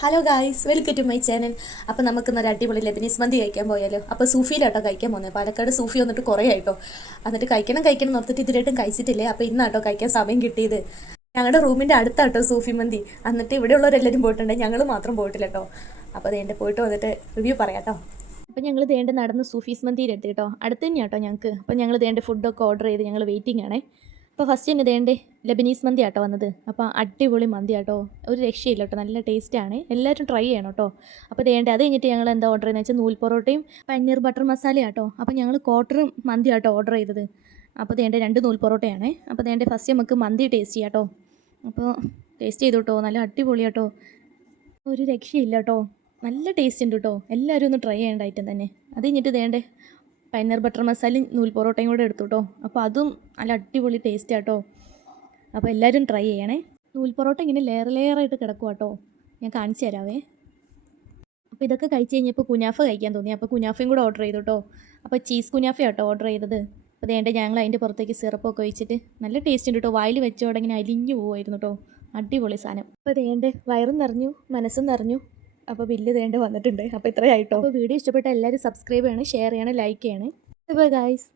Hello guys, welcome to my channel. അപ്പോൾ നമുക്കിന്നൊരു അടിപൊളി ലെബനീസ് മന്തി കഴിക്കാൻ പോയാലോ? അപ്പോൾ സൂഫിയിലാട്ടോ കഴിക്കാൻ പോകുന്നത്. പാലക്കാട് സൂഫി വന്നിട്ട് കുറേ ആയിട്ടോ. എന്നിട്ട് കഴിക്കണം നിർത്തിയിട്ട് ഇതിലായിട്ടും കഴിച്ചിട്ടില്ലേ. അപ്പോൾ ഇന്നാട്ടോ കഴിക്കാൻ സമയം കിട്ടിയത്. ഞങ്ങളുടെ റൂമിൻ്റെ അടുത്താട്ടോ സൂഫി മന്തി. എന്നിട്ട് ഇവിടെയുള്ളവരെല്ലാവരും പോയിട്ടുണ്ട്, ഞങ്ങൾ മാത്രം പോയിട്ടില്ല കേട്ടോ. അപ്പോൾ അതേണ്ട പോയിട്ട് വന്നിട്ട് റിവ്യൂ പറയാം കേട്ടോ. അപ്പോൾ ഞങ്ങൾ ദേണ്ട നടന്ന് സൂഫീസ് മന്തിയിലെത്തി കേട്ടോ. അടുത്ത് തന്നെയാണ് കേട്ടോ ഞങ്ങൾക്ക്. അപ്പോൾ ഞങ്ങൾ ദേണ്ട ഫുഡൊക്കെ ഓർഡർ ചെയ്ത് ഞങ്ങൾ വെയിറ്റിംഗ് ആണേ. അപ്പോൾ ഫസ്റ്റ് തന്നെ ദേണ്ടേ ലെബനീസ് മന്തി ആട്ടോ വന്നത്. അപ്പോൾ അടിപൊളി മന്തി ആട്ടോ, ഒരു രക്ഷയില്ല കേട്ടോ, നല്ല ടേസ്റ്റാണ്. എല്ലാവരും ട്രൈ ചെയ്യണം കേട്ടോ. അപ്പോൾ ദേണ്ടേ അത് കഴിഞ്ഞിട്ട് ഞങ്ങൾ എന്താ ഓർഡർ ചെയ്യുന്നത് വെച്ചാൽ നൂൽ പൊറോട്ടയും പനീർ ബട്ടർ മസാല ആട്ടോ. അപ്പോൾ ഞങ്ങൾ ക്വാർട്ടർ മന്തി ആട്ടോ ഓർഡർ ചെയ്തത്. അപ്പോൾ ദേണ്ടേ 2 നൂൽ പൊറോട്ടയാണ്. അപ്പോൾ ദേണ്ടേ ഫസ്റ്റ് നമുക്ക് മന്തി ടേസ്റ്റ് ചെയ്യാം കേട്ടോ. അപ്പോൾ ടേസ്റ്റ് ചെയ്തു കേട്ടോ, നല്ല അടിപൊളി കേട്ടോ, ഒരു രക്ഷയില്ല കേട്ടോ, നല്ല ടേസ്റ്റ് ഉണ്ട് കേട്ടോ. എല്ലാവരും ഒന്ന് ട്രൈ ചെയ്യേണ്ട ഐറ്റം തന്നെ. അത് കഴിഞ്ഞിട്ട് ദേണ്ടേ പനീർ ബട്ടർ മസാലയും നൂൽ പൊറോട്ടയും കൂടെ എടുത്തു കേട്ടോ. അപ്പോൾ അതും നല്ല അടിപൊളി ടേസ്റ്റ് ആട്ടോ. അപ്പോൾ എല്ലാവരും ട്രൈ ചെയ്യണേ. നൂൽ പൊറോട്ട ഇങ്ങനെ ലെയറായിട്ട് കിടക്കുക കേട്ടോ, ഞാൻ കാണിച്ചു തരാവേ. അപ്പോൾ ഇതൊക്കെ കഴിച്ച് കഴിഞ്ഞപ്പോൾ കുനാഫ കഴിക്കാൻ തോന്നി. അപ്പോൾ കുനാഫയും കൂടെ ഓർഡർ ചെയ്തു കേട്ടോ. അപ്പോൾ ചീസ് കുനാഫ കേട്ടോ ഓർഡർ ചെയ്തത്. അപ്പോൾ ദേണ്ട ഞങ്ങൾ അതിൻ്റെ പുറത്തേക്ക് സിറപ്പൊക്കെ ഒഴിച്ചിട്ട് നല്ല ടേസ്റ്റ് ഉണ്ട് കേട്ടോ. വായിൽ വെച്ചോടെ ഇങ്ങനെ അലിഞ്ഞു പോകുമായിരുന്നു കേട്ടോ, അടിപൊളി സാധനം. അപ്പോൾ ദേണ്ട വയറും നിറഞ്ഞു, മനസ്സും നിറഞ്ഞു. അപ്പോൾ ബില്ല് ദേണ്ട വന്നിട്ടുണ്ട്. അപ്പോൾ ഇത്രയായിട്ടോ. അപ്പോൾ വീഡിയോ ഇഷ്ടപ്പെട്ട എല്ലാവരും സബ്സ്ക്രൈബ് ചെയ്യണം, ഷെയർ ചെയ്യണം, ലൈക്ക് ചെയ്യണം. Bye guys.